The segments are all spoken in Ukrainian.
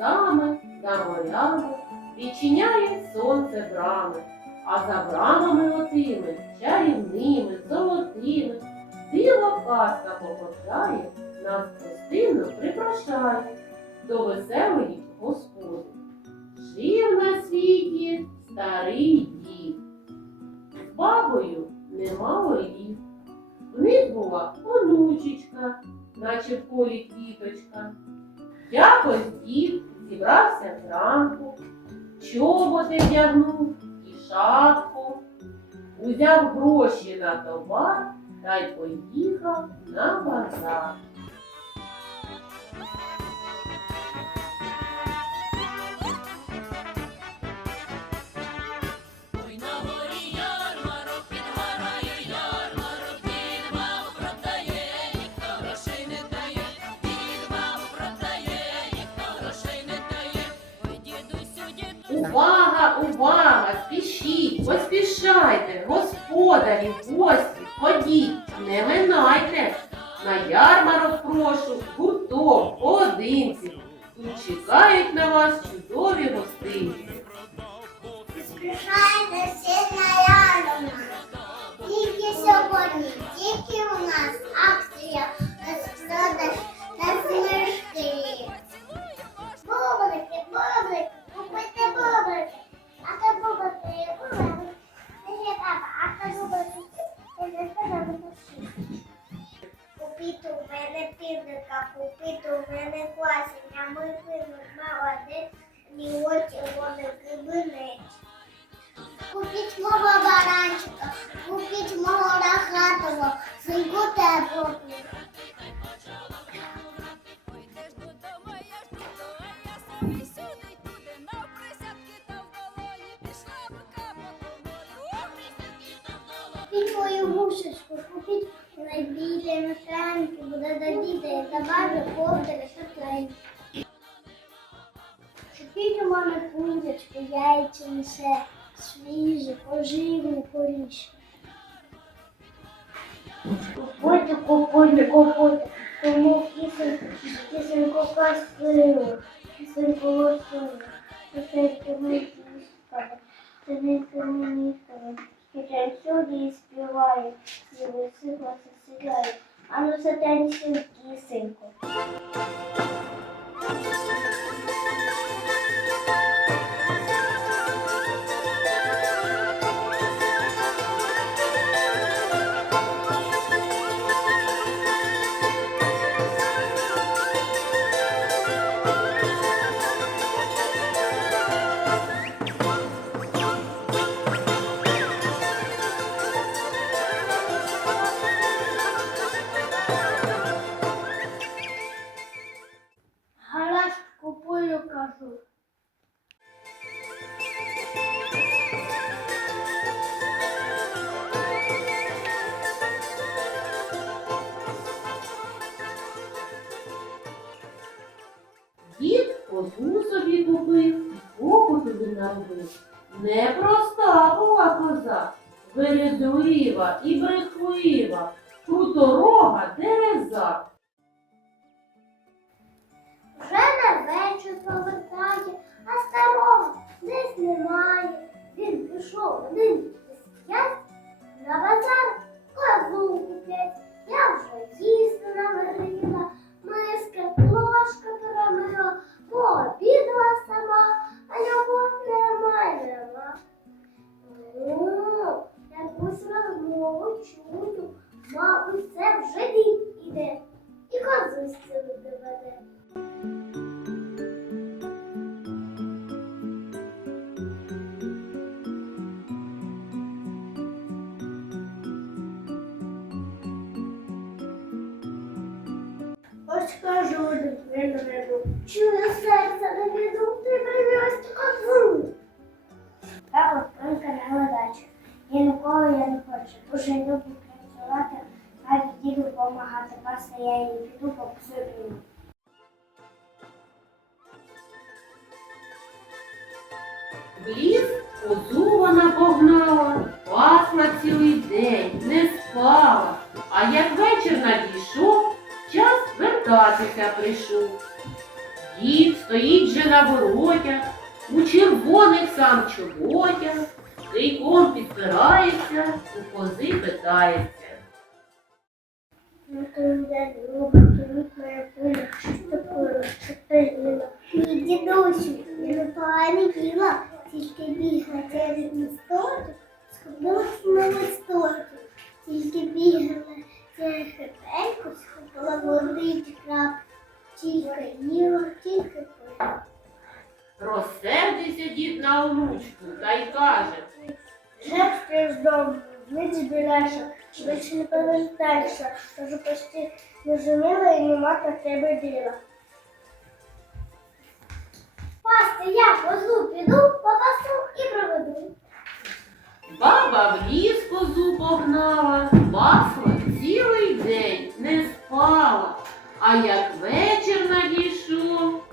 лісами, за морями, відчиняє сонце брами, а за брамами отими, чарівними, золотими, диво казка попадає, нас гостинно припрошає до веселої господи. Жив на світі старий дід, з бабою немало літ. В них була онучечка, наче в полі квіточка. Якось дід зібрався зранку, чоботи вдягнув і шапку, узяв гроші на товар та й поїхав на базар. Увага! Спішіть, поспішайте, господарі, гості, ходіть, не минайте. На ярмарок прошу, гуртом, поодинці. Тут чекають на вас мене півника, купіть у мене класення. Ми півник молодець, ні очі вони кибинець. Купіть мого баранчика, купіть мого рогатого, синку колоні. Купіть мою гушечку, купіть найбільше мешанки, буде до діда, я забажу ковдри, шоколадки. Купіть у мене курочку, яйця несе, свіже, поживне, поріж. Купуйте, купуйте, купуйте, тому кисеньку, кисеньку красиву, кисеньку лосину, кисеньку містами, кисеньку містами, Хоча всюди і співаю, і висипла сосідаю, а ну затанцюй кисеньку. Наробив. Непроста була коза, березлива і брехлива, круторога дереза. Вже на вечір повертає, а старого десь немає. Він пішов один із на базар козу купять. Я вже їсти наварила, миска, ложка перемила, пообідала сама, а його немає нема. Ну, якусь розмову чую, мабуть, це вже дід іде В ліс козу вона погнала, пасла цілий день, не спала. А як вечір надійшов, час вертатися прийшов. Дід стоїть же на воротях, у червоних сам чоботях, кийком підпирається, у кози питається. Ну, ти де любить, любить моя пиля, що таке, що їла. Мій дідусю, я погано їла, тільки бігла через місточок, схопилась на листочок, тільки бігла через хребельку, схопила водички крап, тільки їла, тільки пила. Розсердився дід на онучку та й каже. Вже ти з дому, не збираєшся, швидше не повертайся, кажу, почти не зуміла і нема про тебе діла. Пасти, я козу піду, попасу і проведу. Баба в ліс козу погнала, пасла цілий день, не спала. А як вечір надійшов,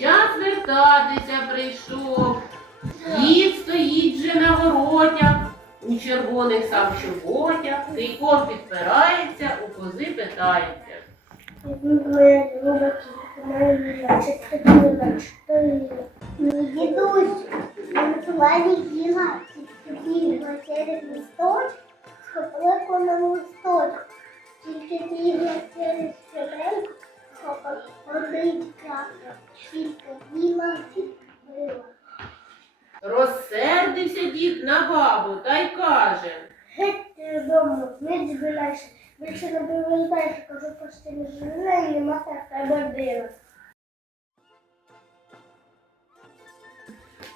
час вертатися прийшов. Дід стоїть же на воротях, у червоних сам чоботях, кийком підпирається, у кози питається. Дідусь, я на плані їла, тільки бігла через місточок, схопила коном листочок. Тільки бігла через щебенку, схопила водичка, тільки біла, била. Розсердився дід на бабу та й каже. Геть ти з дому, не збирайся, більше не повертайся, кажу, почти не живе і нема так тебе.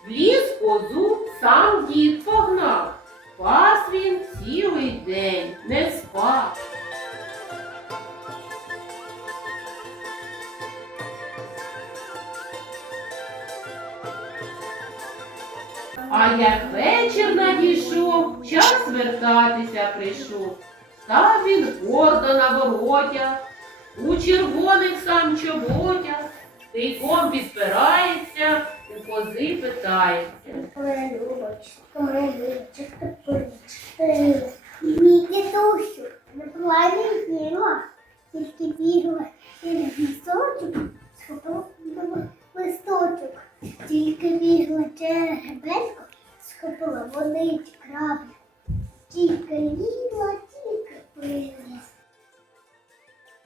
В ліс козу сам дід погнав. Пас він цілий день, не спав. А як вечір надійшов, час вертатися прийшов. Став він гордо на воротях, у червоних сам чоботях, тайком підпирається, у кози питається. Мій дідусю, на плані їла, тільки бігла через лісточок, схопила листочок, тільки бігла через гребельку, схопила водички краплю, тільки пила.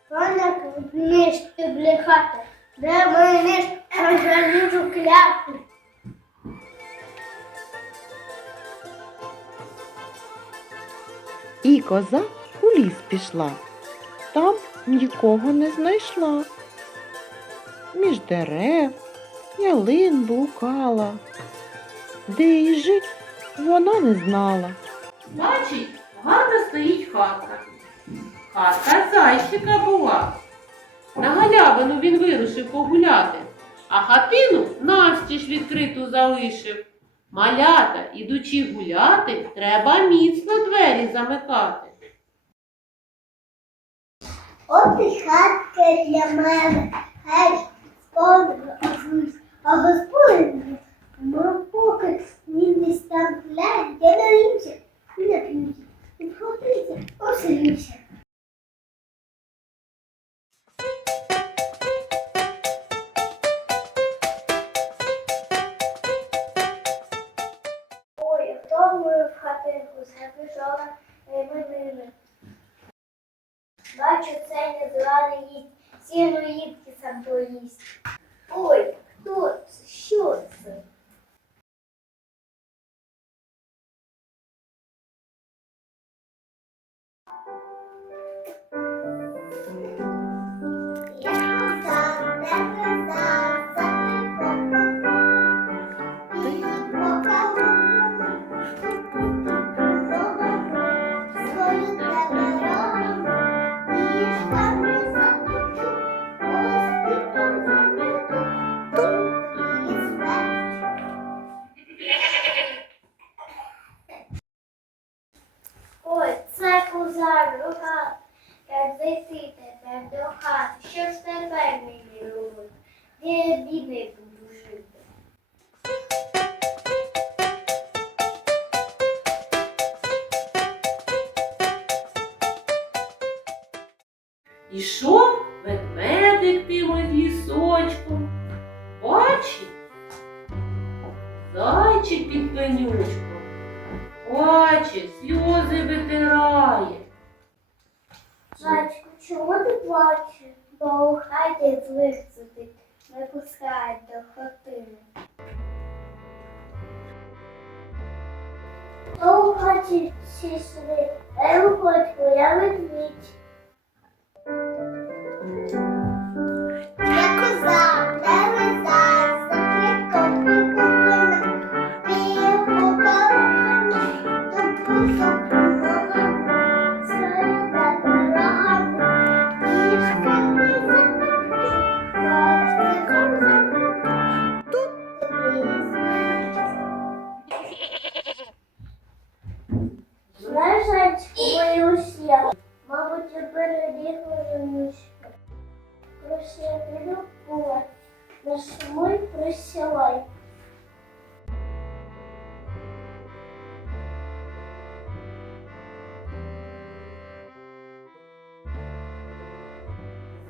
Пана книж ти бляхата, де я залізу кляпу. І коза у ліс пішла, там нікого не знайшла. Між дерев ялин блукала, де їй жить вона не знала. Бачить, гарно стоїть хатка. Хатка зайчика була. На галявину він вирушив погуляти, а хатину навстіж відкриту залишив. Малята, ідучи гуляти, треба міцно двері замикати. От і хатка для мене, геть озвусь, а господи, мав поки він десь там гуляє, я наївся і нап'юся, і вхопився, оселюся. Ой, хто мою в хатинку запішов мене? Бачу, цей незваний їсть, сіну їдки сам поїсть. Ой, хто це? Що це? То у хаті всі сидить, а я Знаєш, зайчику, боюсь я, мабуть, перебігла я піду в на самой присілай.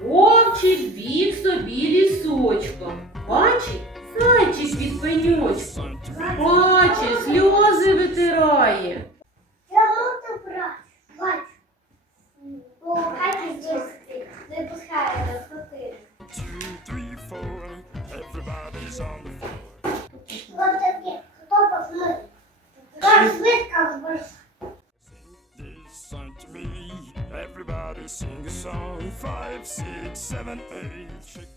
Вовчик біг собі лісочком. Бачить, зайчик під пенючком. Плаче, сльози витирає. Бо в хаті дітки не пускає до хатини. two, three, four. Everybody's on the floor. Ось таке, хто посмив? Така швидка збережа. This song to me. Everybody sing a song. Five, six, seven, eight.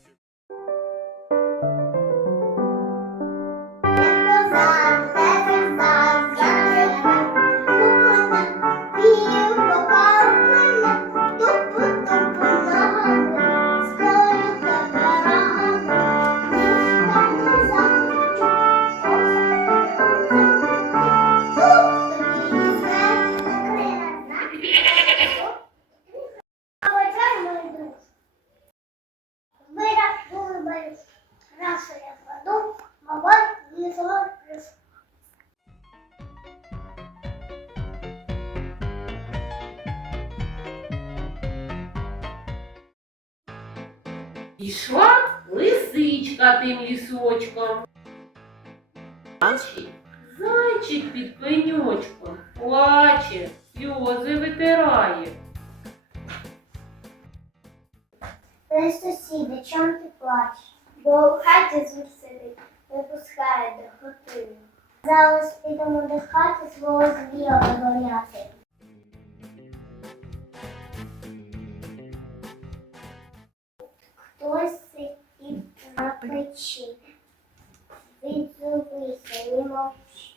Ішла лисичка тим лісочком. Зайчик під пеньочком. Плаче, сльози витирає. Ти сусіди, чом ти плачеш? Бо в хаті звір сидить, не пускає до хатини. Зараз підемо до хати свого звіра виганяти. Хтось і на печі. Відзовися, не мовчи.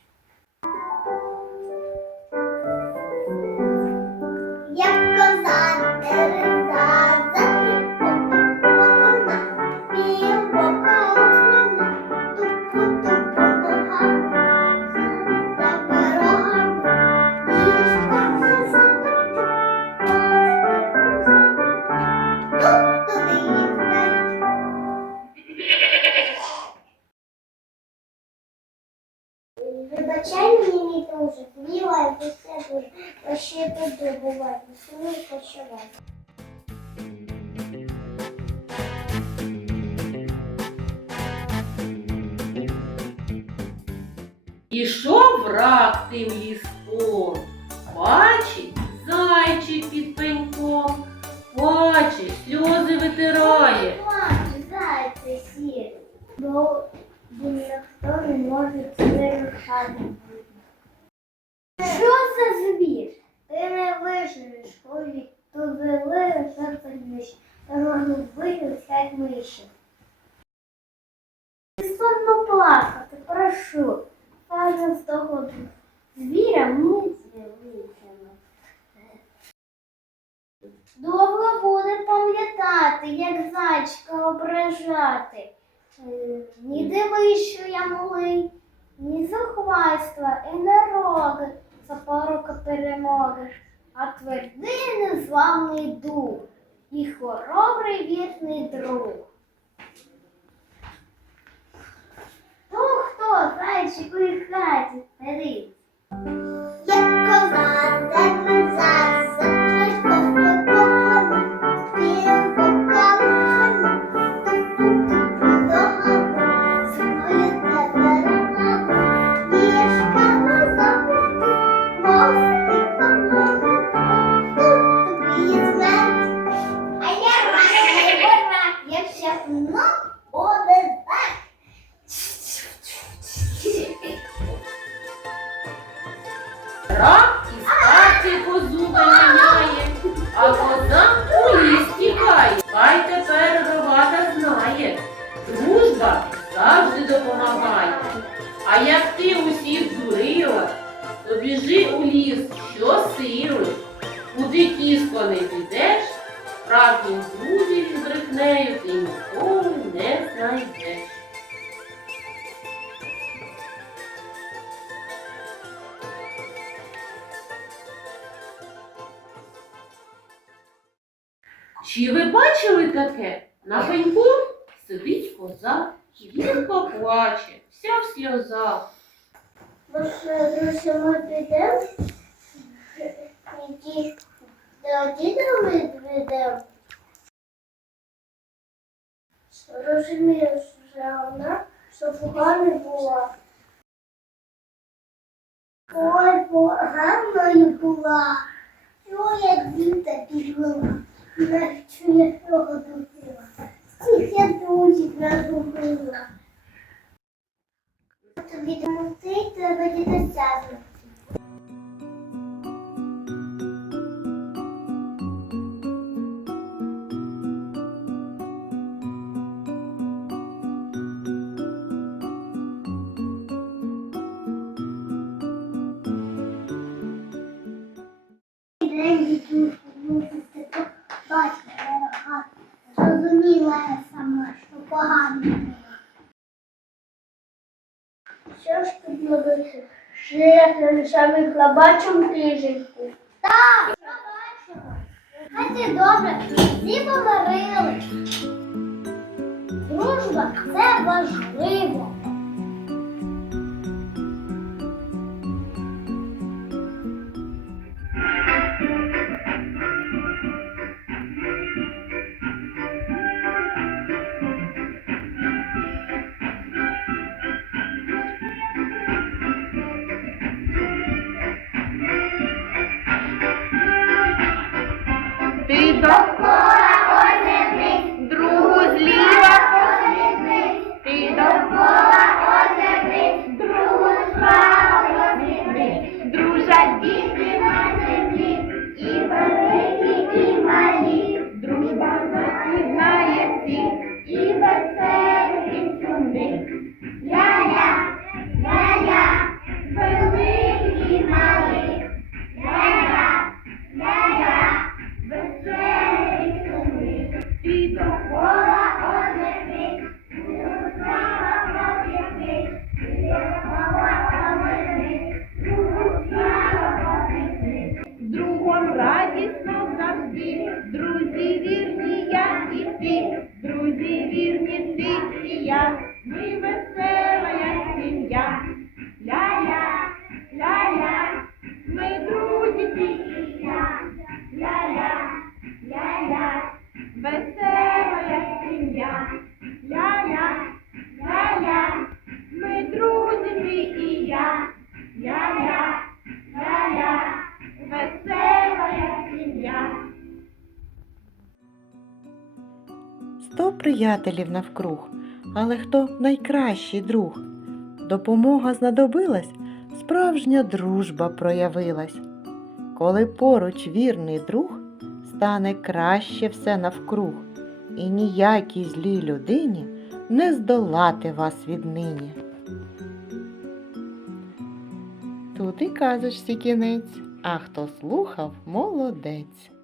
Не почувай. Ішов рак тим ні зухвальства і не роги запорука перемоги, а твердий незламний дух і хоробрий вірний друг. Ну хто зайчику і хаті сидить? Як коза, う。Чи ви бачили таке? На пеньку сидить коза, гірко плаче, вся в сльозах. Може, друзі, ми підемо? Діда ми підемо. Розумієш, що вона, що погана була. Ой, поганою була. Що я діта підвела? Навіщо я того дупила? Всіх я друзів розгубила. Тобі допомогти, треба дідуся знайти. Що. Що ж тут? Жити на самих лабачому тиженьку. Так, побачила. Хай це добре, всі помирили. Дружба це важливо. Ти приятелів навкруг, але хто найкращий друг? Допомога знадобилась, справжня дружба проявилась. Коли поруч вірний друг, стане краще все навкруг, і ніякій злій людині не здолати вас віднині. Тут і казочці кінець, а хто слухав, молодець.